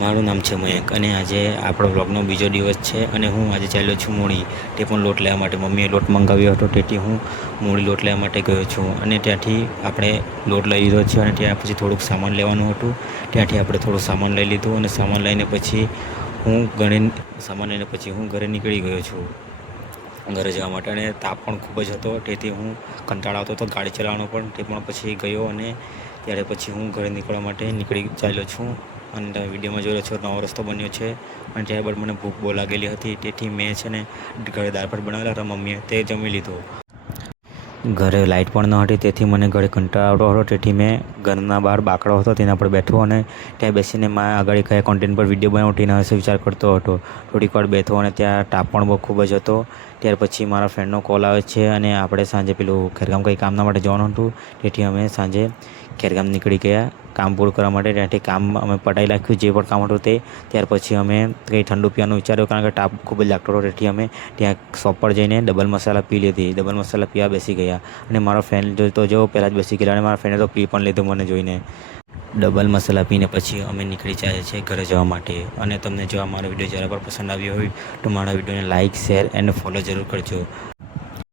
મારું નામ છે મયંક અને આજે આપણો વ્લોગનો બીજો દિવસ છે અને હું આજે ચાલ્યો છું મૂળી, તે પણ લોટ લેવા માટે. મમ્મીએ લોટ મંગાવ્યો હતો, તેથી હું મૂળી લોટ લેવા માટે ગયો છું અને ત્યાંથી આપણે લોટ લઈ લીધો છે અને ત્યાં પછી થોડુંક સામાન લેવાનું હતું. ત્યાંથી આપણે થોડું સામાન લઈ લીધું અને સામાન લઈને પછી હું ઘરે નીકળી ગયો છું ઘરે જવા માટે. અને તાપ પણ ખૂબ જ હતો, તેથી હું કંટાળો આવતો હતો ગાડી ચલાવવાનો પણ, તે પણ પછી ગયો અને ત્યારે પછી હું ઘરે નીકળવા માટે નીકળી ચાલ્યો છું. અને તમે વિડીયોમાં જોઈ રહ્યો છો નવો રસ્તો બન્યો છે અને ત્યારબાદ મને ભૂખ બહુ લાગેલી હતી, તેથી મેં છે ને ઘરે દાળ ભાત બનાવેલા હતા મમ્મીએ, તે જમી લીધું. ઘરે લાઇટ પણ ન હતી, તેથી મને ઘરે કંટાળો આવતો હતો, તેથી મેં ઘરના બહાર બાકડો હતો તેના પર બેઠો અને ત્યાં બેસીને મેં આગળ કયા કોન્ટેન્ટ પર વિડીયો બનાવું તેના વિશે વિચાર કરતો હતો. થોડીક વાર બેઠો અને ત્યાં તાપ પણ બહુ ખૂબ જ હતો. ત્યાર પછી મારા ફ્રેન્ડનો કોલ આવે છે અને આપણે સાંજે પેલું ખેરગામ કંઈ કામના માટે જવાનું હતું, તેથી અમે સાંજે ખેરગામ નીકળી ગયા કામ પૂરું કરવા માટે. ત્યાંથી કામ અમે પતાવી નાખ્યું જે પણ કામ હતું તે. ત્યાર પછી અમે કંઈ ઠંડુ પીવાનું વિચાર્યું, કારણ કે તાપ ખૂબ જ લાગતો હતો, તેથી અમે ત્યાં શોપ પર જઈને ડબલ મસાલા પી લીધી. ડબલ મસાલા પીવા બેસી ગયા અને મારો ફ્રેન્ડ તો જો પહેલાં જ બેસી ગયેલા અને મારા ફ્રેન્ડે તો પી પણ લીધું મને જોઈને. ડબલ મસાલા પીને પછી અમે નીકળી જાય છે ઘરે જવા માટે. અને તમને જો આ મારો વિડીયો જરા પર પસંદ આવ્યો હોય તો મારા વિડીયોને લાઇક, શેર એન્ડ ફોલો જરૂર કરજો.